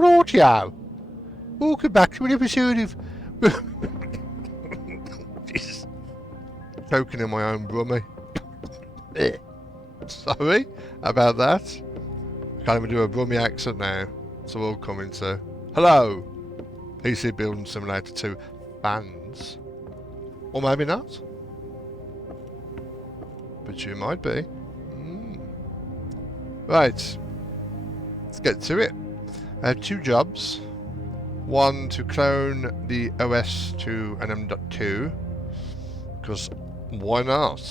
Righto. Welcome back to an episode of... Jesus. Choking in my own brummy. Sorry about that. I can't even do a brummy accent now. So we'll come into... Hello. PC Building Simulator 2 fans. Or maybe not. But you might be. Right. Let's get to it. I have two jobs. One to clone the OS to an M.2. Because why not?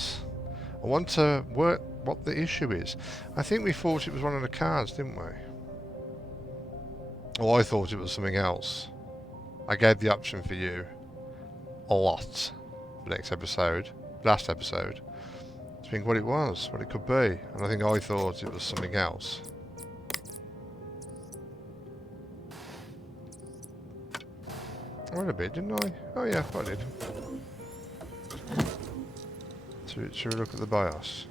I want to work what the issue is. I think we thought it was one of the cards, didn't we? Or I thought it was something else. I gave the option for you a lot for next episode, last episode, to think what it was, what it could be. And I think I thought it was something else. I went a bit, didn't I? Oh yeah, I did. Should we look at the BIOS?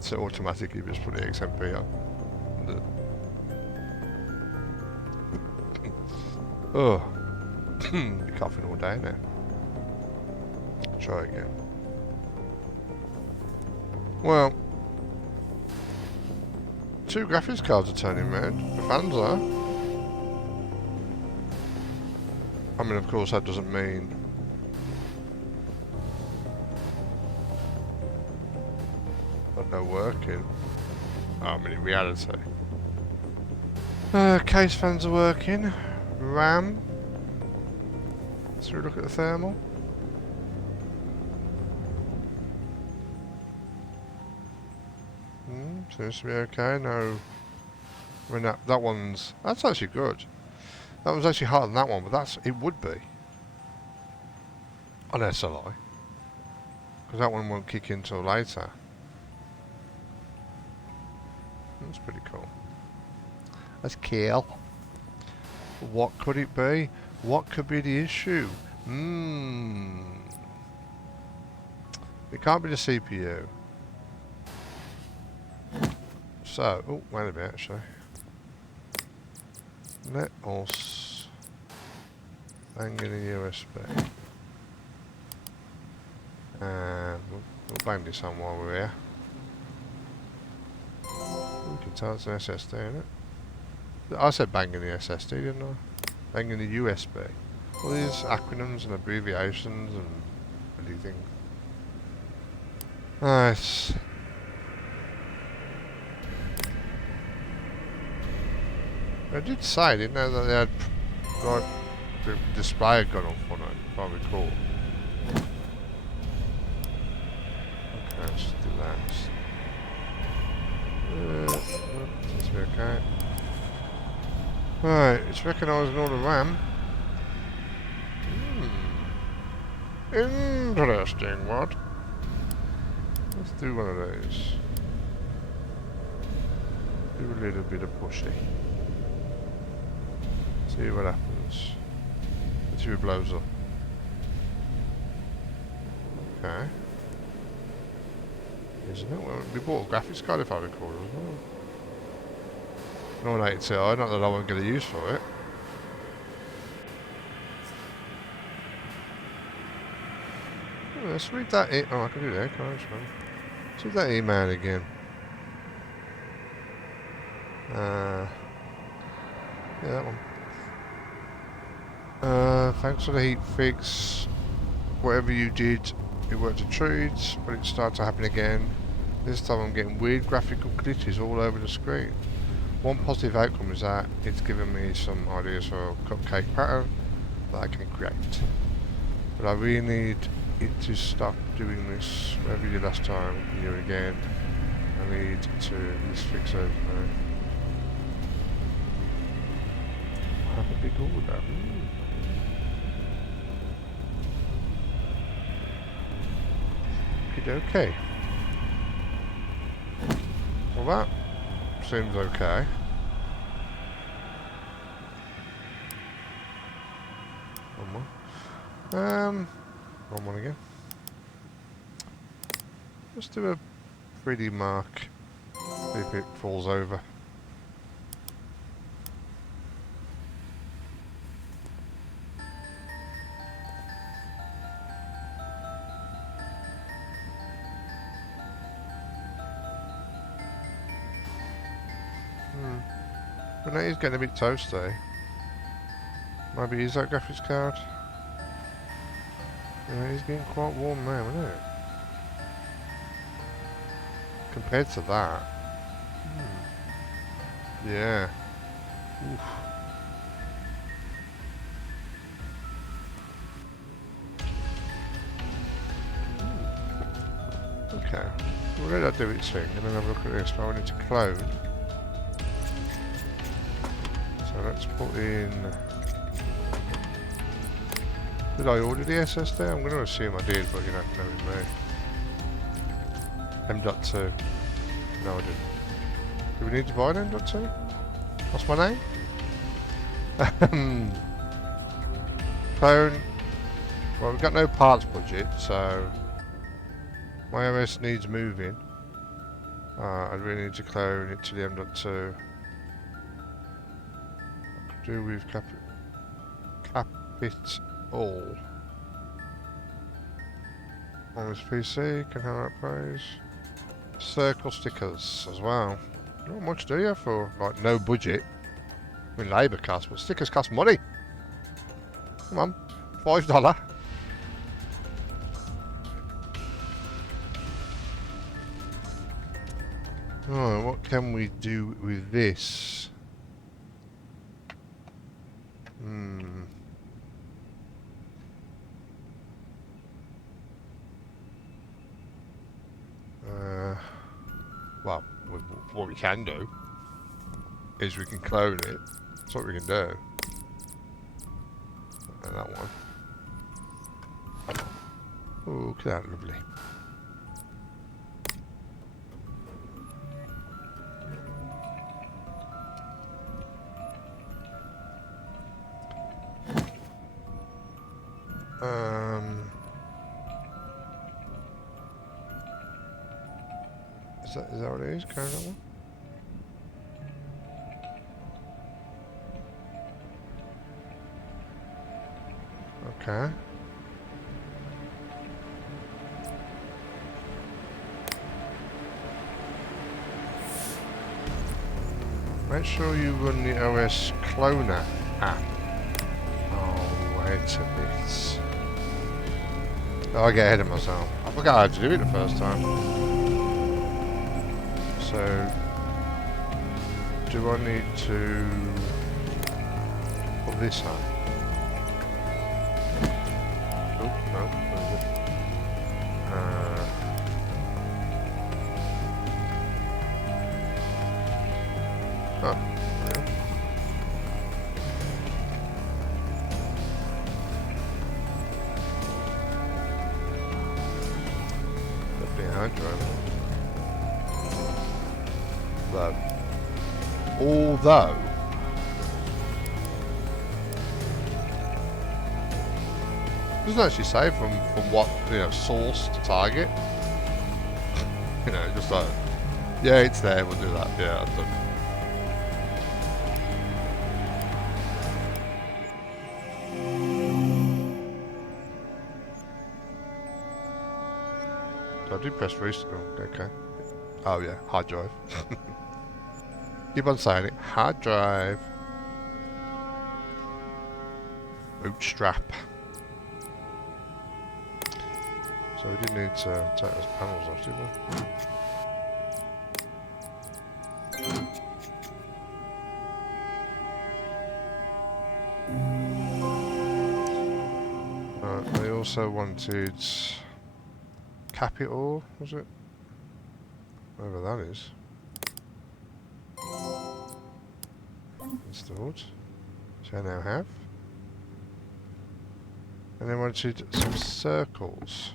So automatically just put the XMP on. Oh, be coughing all day now. Try again. Well, two graphics cards are turning round. The fans are. I mean, of course, that doesn't mean that they're working. I mean, in reality. Case fans are working. RAM. So we look at the thermal. Seems to be okay. No, I mean that one's that's actually good. That one's actually harder than that one, but it would be. Oh, no, that's a lie. Because that one won't kick in till later. That's pretty cool. That's cool. What could it be? What could be the issue? It can't be the CPU. So, oh, wait a minute actually. Let us bang in a USB. And we'll bang this on while we're here. You can tell it's an SSD, isn't it? I said bang in the SSD, didn't I? Bang in the USB. All these acronyms and abbreviations and everything. Nice. I did say, didn't I, that they had got the display had gone off on it, if I recall. Okay, let's do that. Seems to be okay. Right, it's recognising all the RAM. Interesting, what? Let's do one of those. Do a little bit of pushy. See what happens. Let's see if it blows up. Okay. Isn't it? Well, we bought a graphics card if I recall as well. 980 Ti, not that I won't get a use for it. Oh, let's read that oh, I can do that, can't I? Let's read that email again. Yeah, that one. Thanks for the heat fix. Whatever you did, it worked a treat, but it started to happen again. This time I'm getting weird graphical glitches all over the screen. One positive outcome is that it's given me some ideas for a cupcake pattern that I can create. But I really need it to stop doing this. Whatever you did last time, here again. I need to just fix it. Have a big order. Okay. Well, that seems okay. One more. One more again. Let's do a 3D mark. See if it falls over. But now he's getting a bit toasty. Maybe use that graphics card. Yeah, he's getting quite warm now, isn't it? Compared to that. Yeah. Oof. Okay. We'll let that do its thing and then have a look at this. Now we need to clone. So let's put in... Did I order the SSD? I'm going to assume I did, but you don't know with me. M.2. No, I didn't. Do we need to buy an M.2? What's my name? Clone. Well, we've got no parts budget, so... My OS needs moving. I really need to clone it to the M.2. I could do with cap it all. On this PC, can have that praise. Circle stickers as well. Not much do you for like no budget. I mean labour costs, but stickers cost money. Come on, $5. Alright, what can we do with this? Well, what we can do is we can clone it. That's what we can do. And that one. Oh, look at that, lovely. Is that what it is? Carry that one? Okay. Make sure you run the OS Cloner app. Oh, wait a bit. Oh, I get ahead of myself. I forgot how to do it the first time. So, do I need to put this on? Oh, no, where is it? Oh, yeah. That'd be a hard drive. Although it doesn't actually say from what source to target. Just like yeah, it's there. We'll do that. Yeah, I've done. So I did press restart. Okay. Oh yeah, hard drive. Keep on saying it. Hard drive. Bootstrap. So we didn't need to take those panels off, did we? They also wanted Capital, was it? Whatever that is. Installed. Which I now have. And they wanted some circles.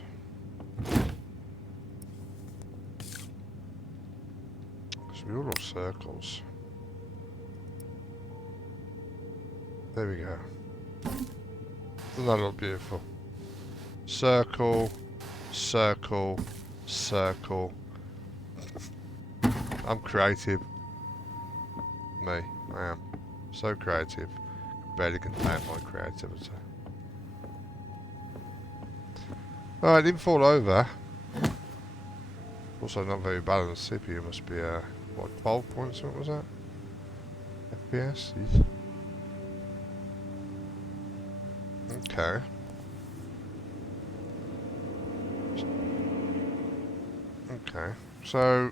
So we all love circles. There we go. Doesn't that look beautiful? Circle, circle, circle. I'm creative. Me. I am. So creative. Barely contain my creativity. Oh, it didn't fall over. Also not very balanced. CPU must be, what, 12 points, what was that? FPS? Okay. Okay. So...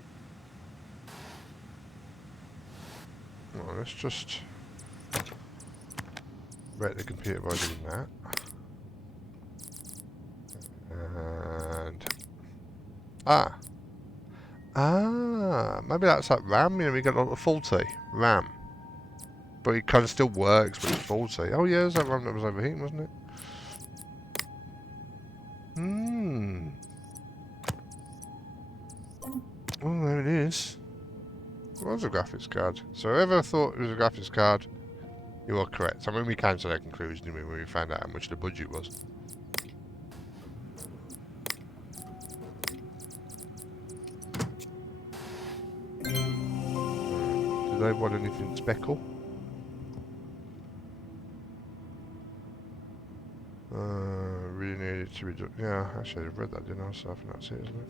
well, let's just... wreck the computer by doing that. And... ah! Ah! Maybe that's like RAM, you know, we got a faulty RAM. But it kind of still works, but it's faulty. Oh yeah, there's that RAM that was overheating, wasn't it? Hmm. Oh, there it is. It was a graphics card. So whoever thought it was a graphics card, you are correct. I mean, we came to that conclusion, didn't we, when we found out how much the budget was. Do they want anything speckle? Really needed to be done. Yeah, actually, I've read that, didn't I? So I think that's it, isn't it?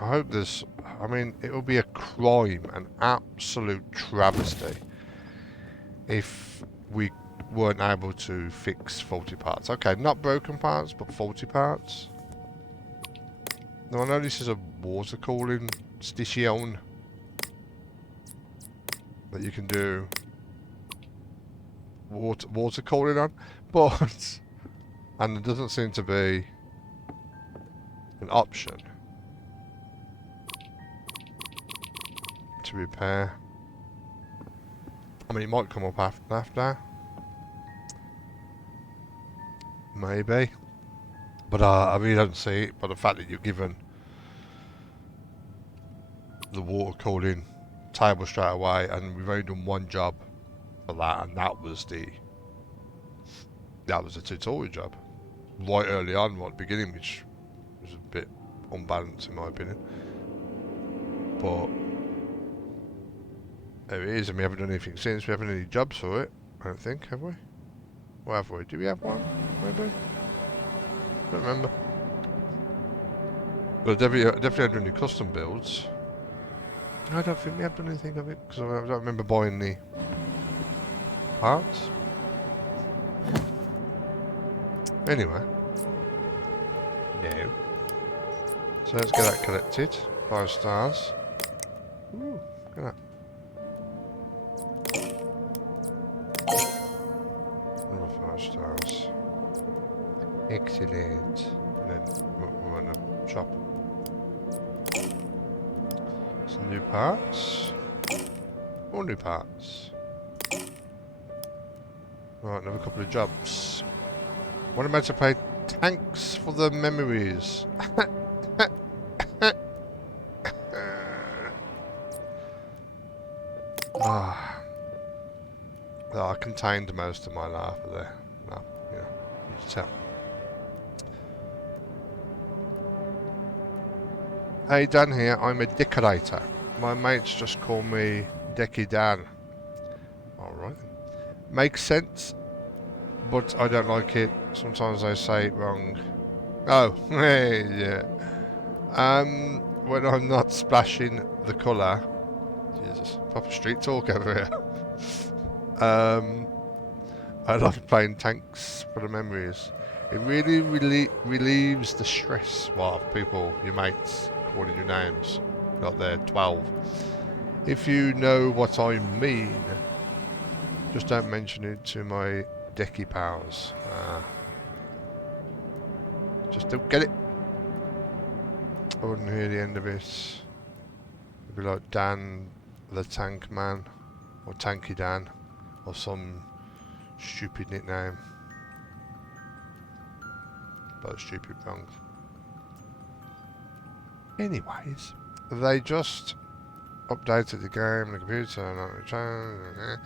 I hope there's... I mean, it will be a crime, an absolute travesty, if we weren't able to fix faulty parts. Okay, not broken parts, but faulty parts. Now, I know this is a water cooling station that you can do water cooling on, but... and there doesn't seem to be an option to repair. I mean, it might come up after. Maybe. But I really don't see it. But the fact that you're given the water cooling table straight away, and we've only done one job for that, and that was the tutorial job. Right early on, right at the beginning, which was a bit unbalanced in my opinion. But there it is, and we haven't done anything since. We haven't had any jobs for it, I don't think, have we? Or have we? Do we have one? Maybe? I don't remember. But definitely had any custom builds. I don't think we have done anything of it, because I don't remember buying the parts. Anyway. No. So let's get that collected. 5 stars. Ooh, look at that. Another 5 stars. Excellent. And then we're on the shop. Some new parts. More new parts. Right, another couple of jobs. What am I to play tanks for the memories? Ah. Oh, I contained most of my laughter there. No, yeah, you can tell. Hey, Dan here. I'm a decorator. My mates just call me Deckydan. Alright. Makes sense, but I don't like it. Sometimes I say it wrong. Oh, yeah. When I'm not splashing the colour. Jesus, proper street talk over here. I like playing tanks for the memories. It really relieves the stress of people, your mates, calling you names. Not there, 12. If you know what I mean, just don't mention it to my decky pals. Just don't get it. I wouldn't hear the end of it. It'd be like Dan the Tank Man, or Tanky Dan, or some stupid nickname. But stupid wrong. Anyways, they just updated the game, the computer, and I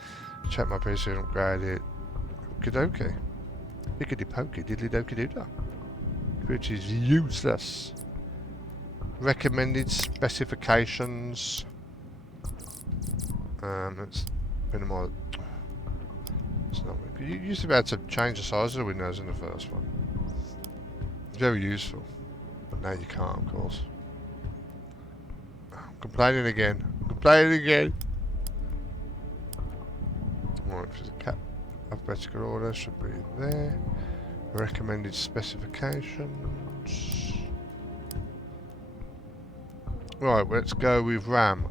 checked my PC and upgraded it. Okie dokie. Pickety pokey, diddly dokey doodah. Which is useless. Recommended specifications. Let's minimise. It's not. You used to be able to change the size of the windows in the first one. Very useful. But now you can't, of course. I'm complaining again. Complaining again. Right, if there's a cat alphabetical order, should be there. Recommended specifications. Right, let's go with RAM.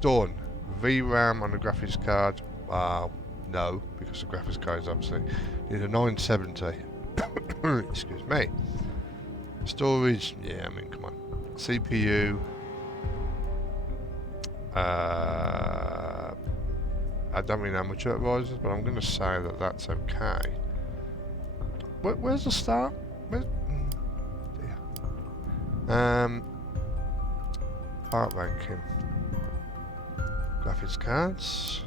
Done. VRAM on the graphics card. No, because the graphics card is obviously need a 970. Excuse me. Storage, yeah, I mean, come on. CPU. I don't really know much about risers, but I'm going to say that that's okay. Where's the start? Where's, part ranking. Graphics cards.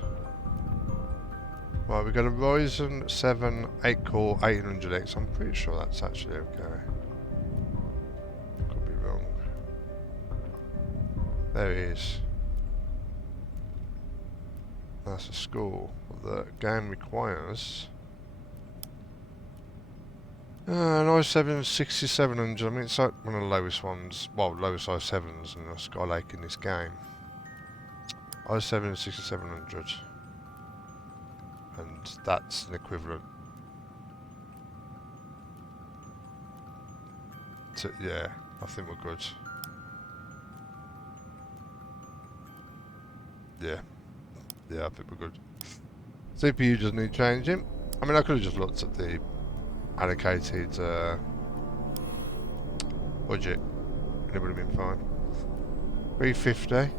Right, we've got a Ryzen 7 8-core 800X. I'm pretty sure that's actually okay. Could be wrong. There it is. That's a score. The game requires an i7 6700. I mean, it's like one of the lowest ones. Well, lowest i7s in the Skylake in this game. i7 6700. And that's an equivalent to, yeah, I think we're good. Yeah, I think we're good. CPU doesn't need changing. I mean, I could have just looked at the allocated budget and it would have been fine. 350.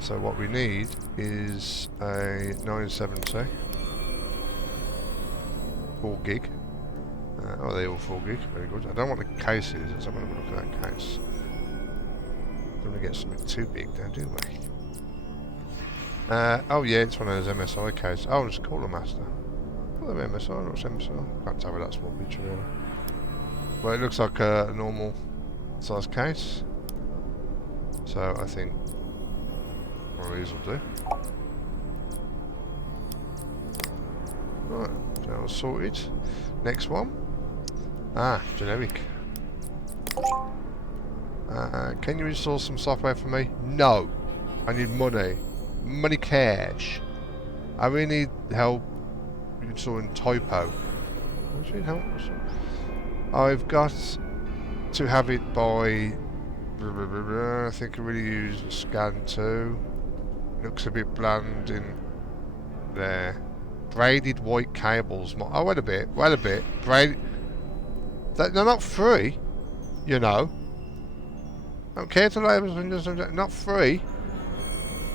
So what we need is a 970, 4 gig. Oh, they're all 4 gig. Very good. I don't want the cases, so I'm going to look at that case. Don't want to get something too big now, do we? Oh yeah, it's one of those MSI cases. Oh, it's called a master. Call them MSI, what's MSI? Can't tell with that small picture really. Well, it looks like a normal size case. So I think one of these will do. Right, that was sorted. Next one. Generic. Can you install some software for me? No. I need money. Money cash. I really need help installing Typo. What do you need help? I've got to have it by... I think I really use the scan too. Looks a bit bland in there. Braided white cables. Oh, wait a bit. Braided... They're not free, you know. I don't care to labels when just not free.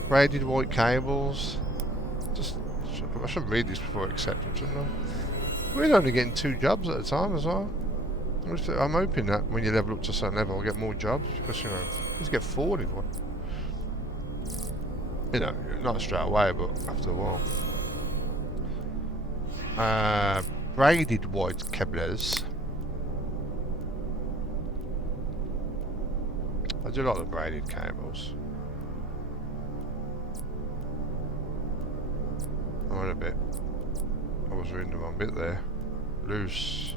Braided white cables. Just... I should read this before accepting, shouldn't I? We're only getting 2 jobs at a time as well. I'm hoping that when you level up to a certain level, I'll get more jobs. Because, you know, just get 40 of one. You know, not straight away, but after a while. Braided white cables. I do like the braided cables. Oh, wait a bit. I was reading the wrong bit there. Loose.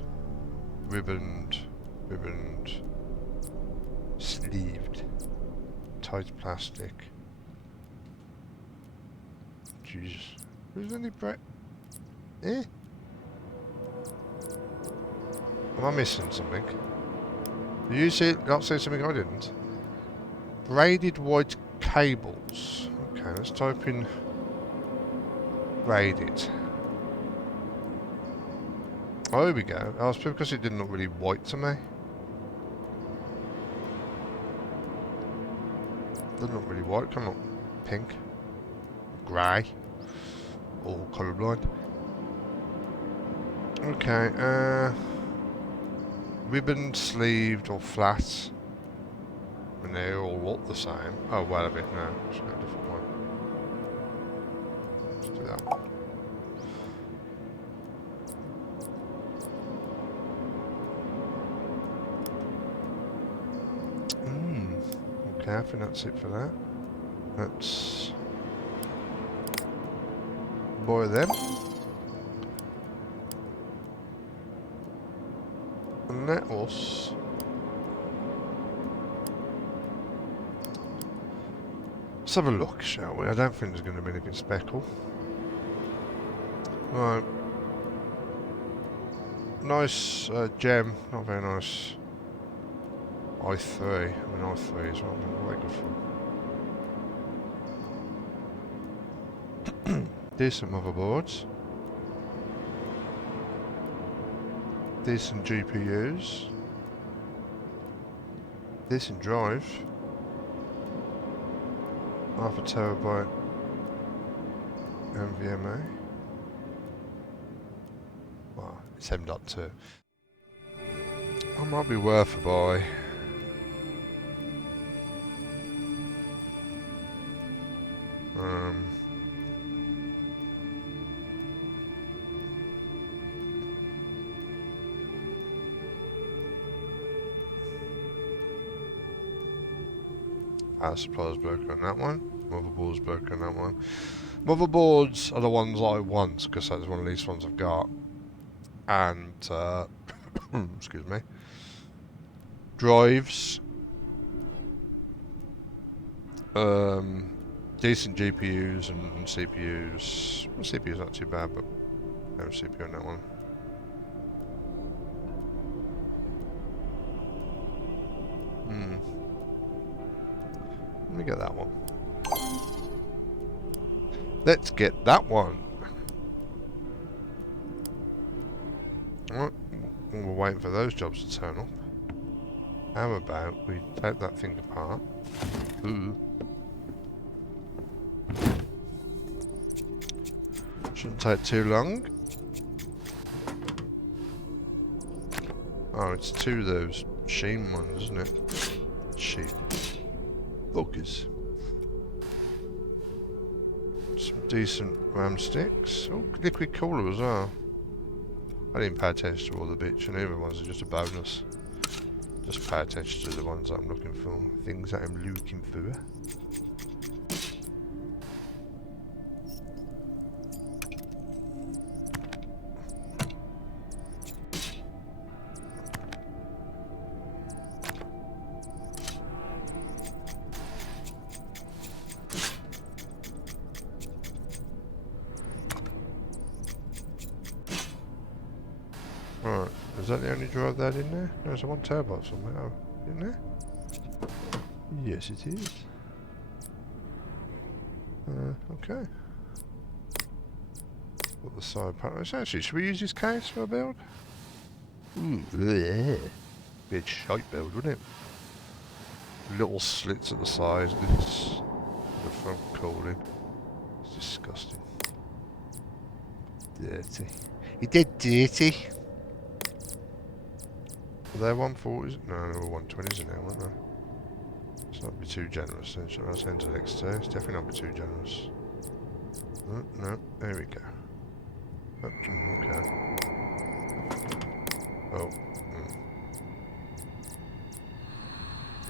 Ribboned. Sleeved. Tight plastic. Jesus. Who's any braid? Eh? Am I missing something? Did you see it? Not see something I didn't? Braided white cables. Okay, let's type in braided. Oh, here we go. Oh, it's because it didn't look really white to me. Doesn't look really white. Come on, pink, grey, all colourblind. Okay. Ribbon, sleeved, or flat. And they all look the same. Oh, wait a bit. No, let's go a different one. Let's do that one. Okay, I think that's it for that. Let's buy them. And let us let's have a look, shall we? I don't think there's going to be anything special. Right. Nice gem, not very nice. I3. I mean, I3 is what are they good for? Decent motherboards. Decent GPUs. Decent drive. Half a terabyte NVMe. Well, it's M.2. That might be worth a buy. Power supply's broken on that one. Motherboard's broken on that one. Motherboards are the ones I want, because that's one of these ones I've got. And, excuse me. Drives. Decent GPUs and CPUs. Well, CPU's not too bad, but no CPU on that one. Let me get that one. Let's get that one. Alright, we're waiting for those jobs to turn up. How about we take that thing apart? Ooh. Shouldn't take too long. Oh, it's two of those sheen ones, isn't it? Sheen. Focus. Some decent RAM sticks. Oh, liquid cooler as well. I didn't pay attention to all the bits, and the other ones are just a bonus. Just pay attention to the ones that I'm looking for. Things that I'm looking for. Right, is that the only drive that in there? There's a 1 terabyte somewhere. Oh, in there? Yes, it is. Okay. Put the side panel. Actually, should we use this case for a build? Ooh, bleh. Be a shite build, wouldn't it? Little slits at the sides. This the front cooling. It's disgusting. Dirty. It did dirty. Are they 140s? No, they were 120s now, weren't they? It's not be too generous then, shall I send to the next tier? It's definitely not be too generous. No, no, there we go. Oh, okay. Oh.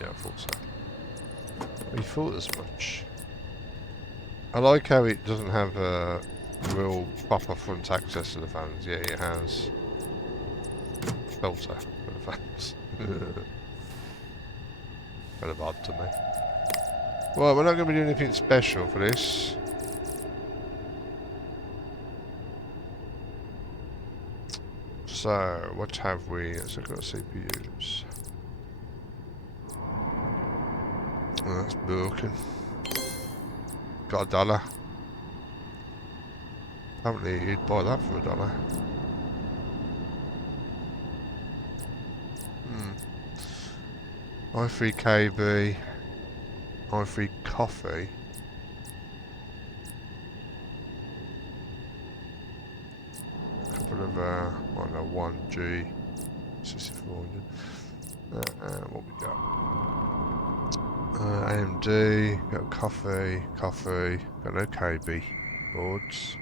Yeah, I thought so. We thought as much. I like how it doesn't have a real proper front access to the fans. Yeah, it has filter for the fans. Kind of odd to me. Well, we're not going to be doing anything special for this. So, what have we? Let's look at our CPUs. Oh, that's broken. Got $1. Apparently you'd buy that for $1. i3 KB, i3 coffee. A couple of, I don't know, 1G, 6400. What we got? AMD, got coffee, got no KB boards.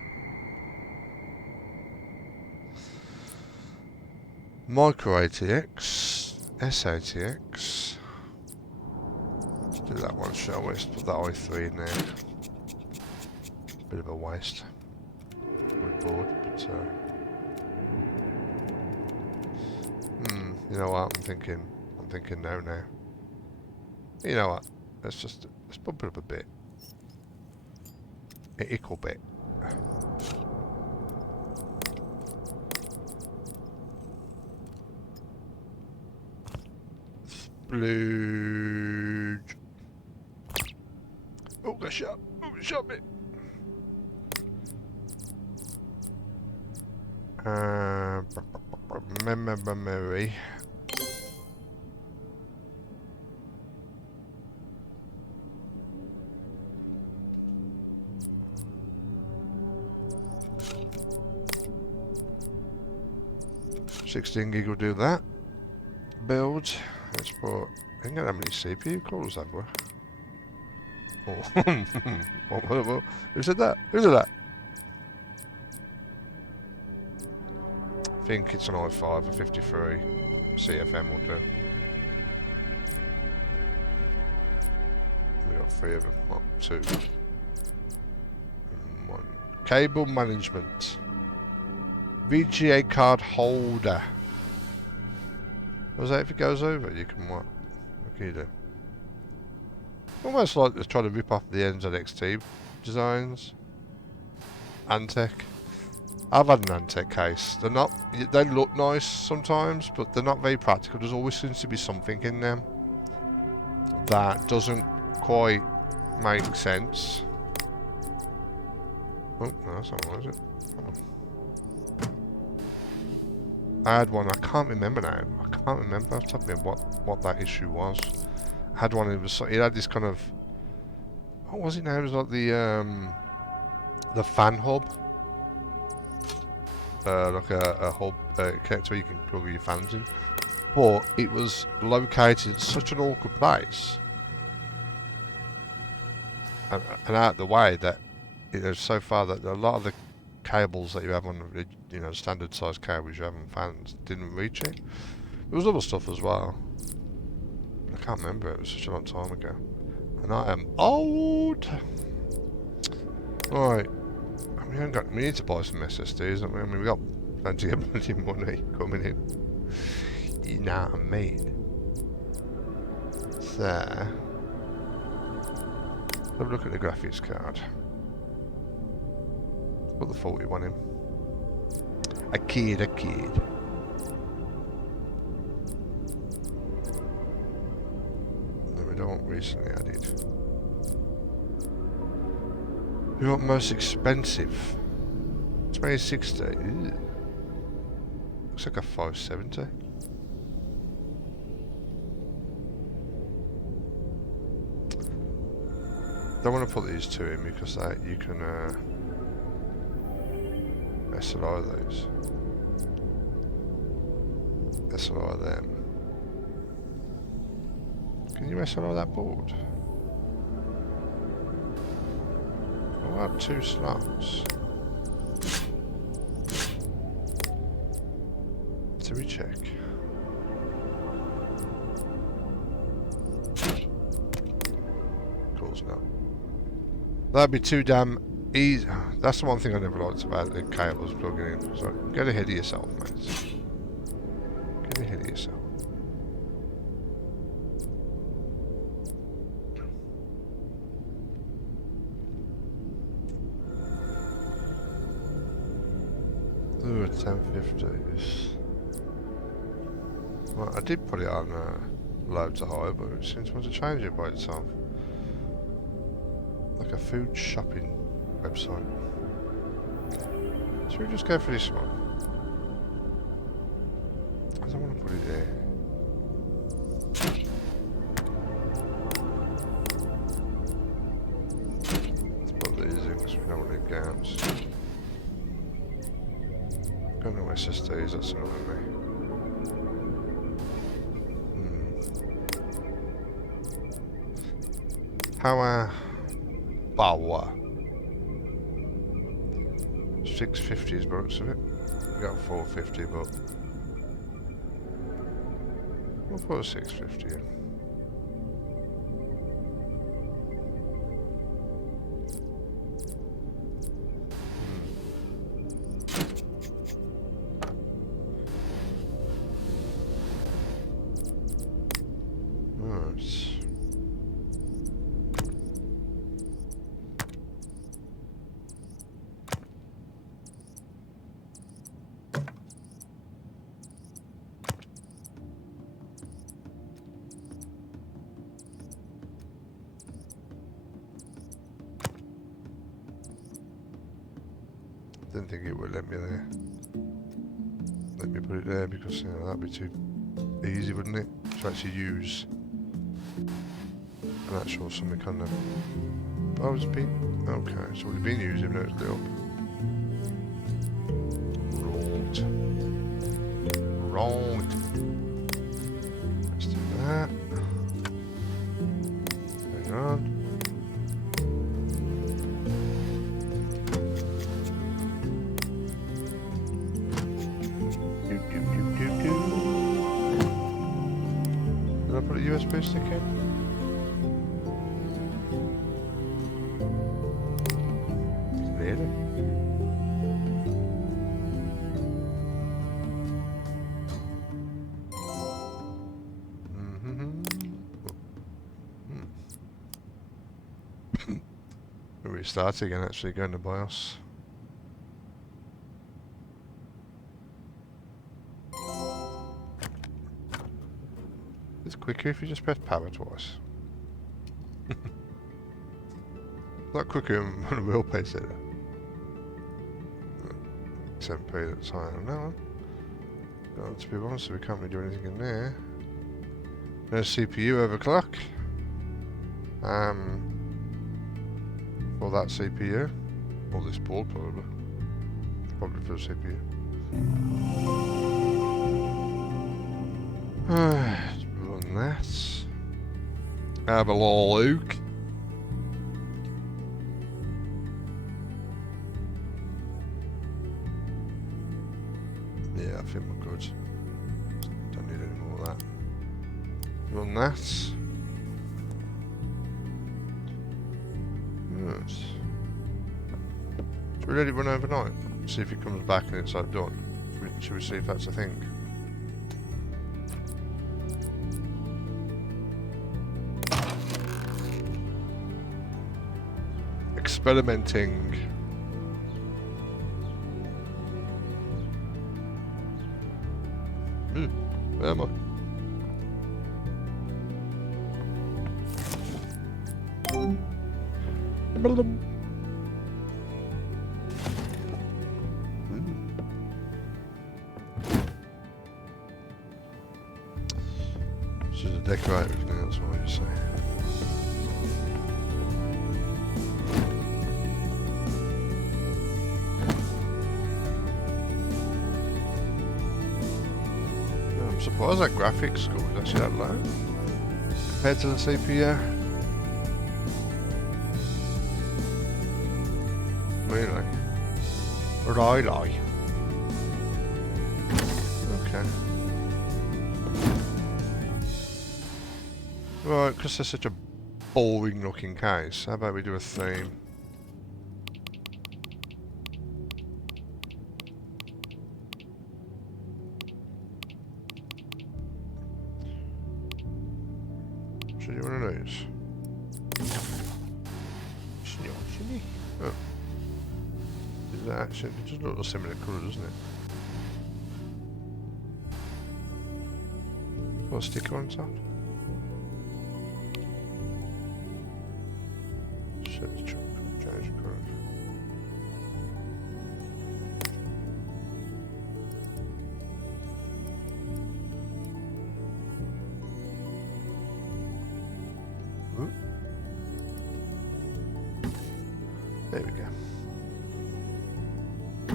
Micro ATX, SATX. Let's do do that one, shall we? Let's put that i3 in there. Bit of a waste. Wood board, but you know what? I'm thinking no now. You know what? Let's bump it up a bit. A ickle bit. Splooge. Oh, got shot. Oh, shot me. Memory. $16 gig will do that. Build. Let's put. I think how many CPU cores have we? Oh. Who said that? Who said that? I think it's an i5 or 53. CFM will do. We got 3 of them. Oh, 2. And 1. Cable management. VGA card holder. Was that if it goes over? You can what? What can you do? Almost like they're trying to rip off the NZXT designs. Antec. I've had an Antec case. They're not. They look nice sometimes, but they're not very practical. There's always seems to be something in them that doesn't quite make sense. Oh, no, that's not one, is it? I had one. I can't remember now. I can't remember off the top of my head what that issue was. I had one. It had this kind of. What was it now? It was like the fan hub. Like a hub connector where you can plug your fans in. But it was located in such an awkward place and out of the way that so far that a lot of the cables that you have on standard size cables you have on fans didn't reach it. There was other stuff as well. I can't remember. It was such a long time ago, and I am old. Right. We need to buy some SSDs, don't we? I mean, we got plenty of money coming in. You know what I mean? So, have a look at the graphics card. Put the 41 in. A kid. No, we don't want recently added. We want most expensive. 2060. Ew. Looks like a 570. Don't want to put these two in because you can SLI those. SLI them. Can you SLI that board? I have 2 slots. So we check. Of course not. That'd be too damn easy. That's the one thing I never liked about the cables plugging in. So get ahead of yourself, mate. Get ahead of yourself. Ooh, 1050s. Well, I did put it on low to high, but it seems to want to change it by itself. Like a food shopping website. Should we just go for this one? I don't want to put it there. Let's put these in because we don't want any gaps. Got no SSDs, that's annoying me. Power. 650 is most of it. We got 450, but we'll put a 650 in. Didn't think it would let me there. Let me put it there because you know, that'd be too easy, wouldn't it? To actually use an actual something kind of. Oh, it's been okay. So we've been using it lit up. Right. Let's do that. Hang on. Did I put a USB stick in? Really? Restart again, actually, going to BIOS. It's quicker if you just press power twice. A lot quicker than on a real PC. 7p that's higher than that one. To be honest, we can't really do anything in there. No CPU overclock. For that CPU. Or this board, probably. Probably for the CPU. Run that. Have a look. Yeah, I think we're good. Don't need any more of that. Run that. Yes. Should we let it run overnight? See if it comes back and it's like done. Should we see if that's a thing? Experimenting. Where am I? This is a decorator, isn't it? That's what you say. I'm surprised that graphics score is actually that low compared to the CPU. Really? Really? Okay. Right, because they're such a boring looking case, how about we do a theme? Should you one of those? Oh. Is that actually? It just looks a similar colour, doesn't it? Got a sticker on top. Set the truck, change the current. There we go.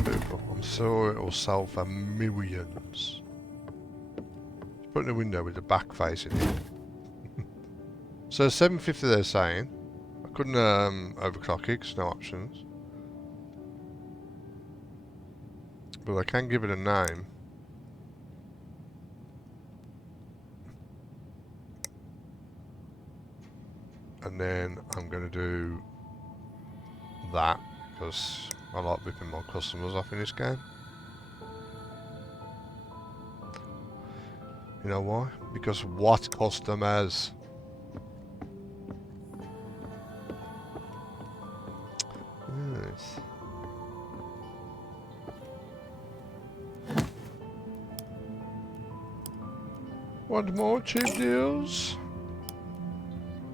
Beautiful. I'm sure it'll sell for millions. Put in a window with the back facing it. So 750 they're saying. I couldn't overclock it because no options. But I can give it a name. And then I'm going to do that because I like ripping my customers off in this game. You know why? Because what customers? Yes. Want more cheap deals?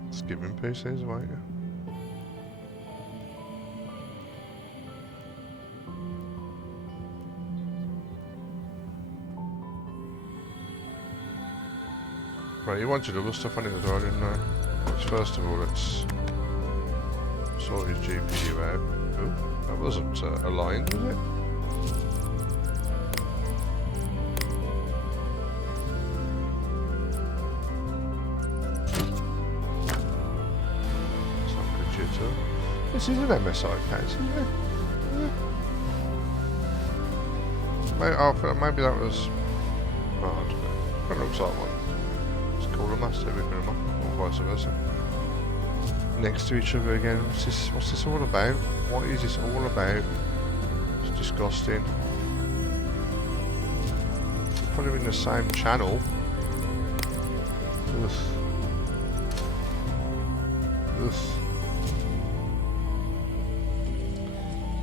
Let's give him PCs away. Right, you wanted other stuff on it as well, didn't I? First of all, let's sort his GPU out. Oh, that wasn't aligned, was it? It's not computer. This is an MSI case, isn't it? Maybe, maybe that was... Oh, I don't know. It looks like one. Let's call them master, we can them up, or vice versa. Next to each other again. What's this all about? What is this all about? It's disgusting. Put them in the same channel. Ugh. Ugh.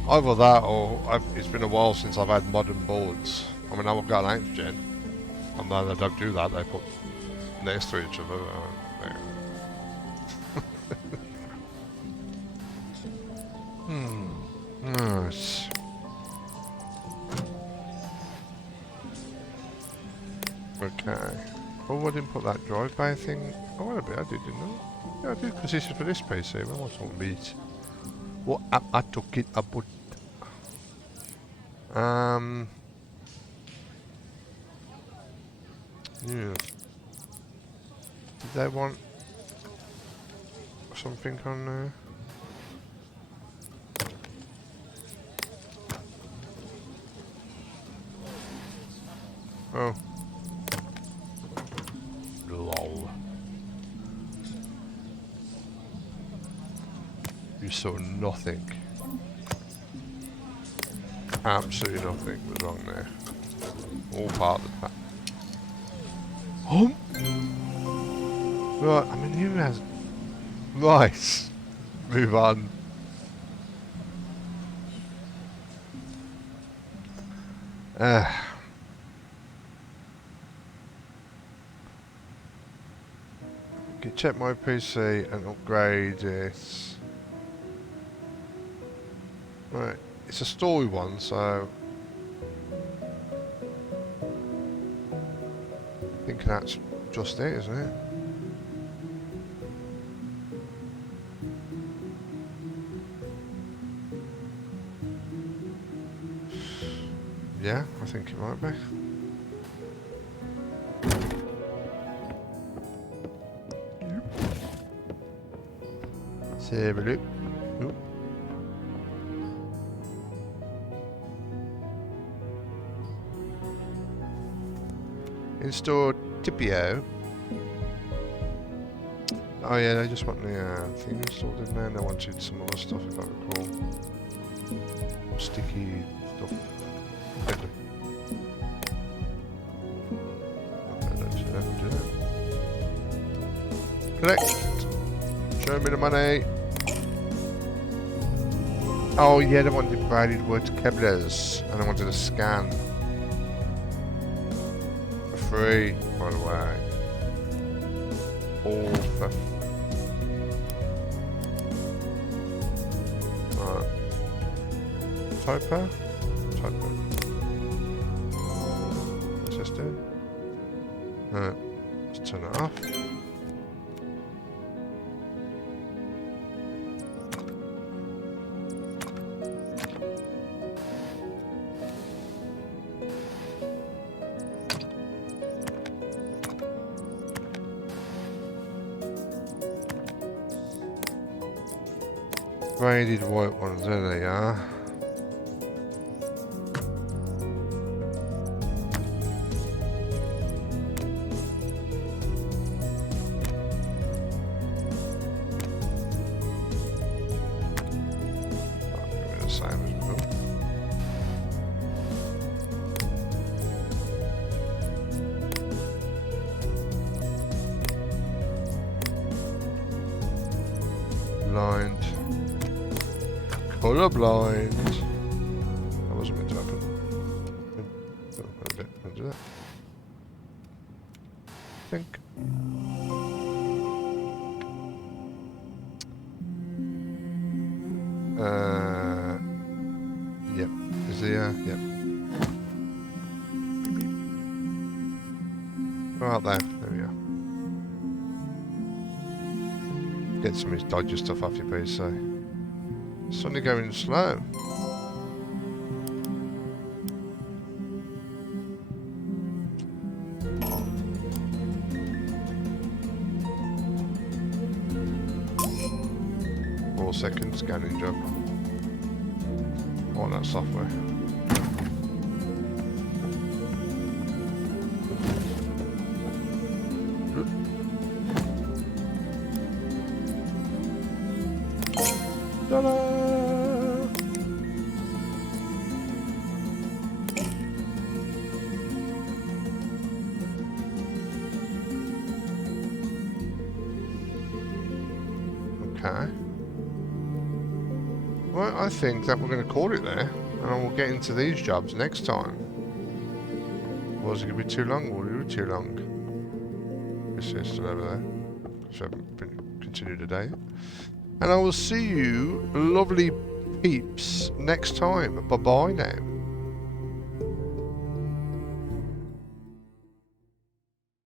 Either that or it's been a while since I've had modern boards. I mean, I've got an 8th gen. And then they don't do that, they put next to each other. Nice. Okay. Oh, I didn't put that drive by thing. Oh, wait a bit, I did, didn't I? Yeah, I did, because this is for this PC. When was on beat? What am I talking about? Yeah. Did they want something on there? Oh. Lol. You saw nothing. Absolutely nothing was wrong there. All part of the plan. Right, I mean, who has... Right. Move on. Check my PC and upgrade it. Right, it's a story one, so I think that's just it, isn't it? Yeah, I think it might be. Have a look. Ooh. Install Tipio. Oh yeah, they just want the thing installed in there, and they wanted some other stuff, if I recall. Sticky stuff. Okay. I don't see that, do it. Collect! Show me the money! Oh yeah, they wanted provided word cables, and I wanted a scan. For free, by the way. All for... Right. Typo? Typo. What's this do? Right. Let's turn it off. Braided white ones, there they are. The same as well. Lined. Colorblind. That wasn't meant to happen. A bit. I'll do that. Think. Yep. Is there? Yep. Right there. There we are. Get some of this dodgy stuff off your PC. It's suddenly going slow. Second scanning job. I want that software. Ta-da! Okay. Well, I think that we're going to call it there, and we'll get into these jobs next time. Was it going to be too long? Will it be too long? This is still over there. So I haven't been continued today. And I will see you, lovely peeps, next time. Bye-bye now.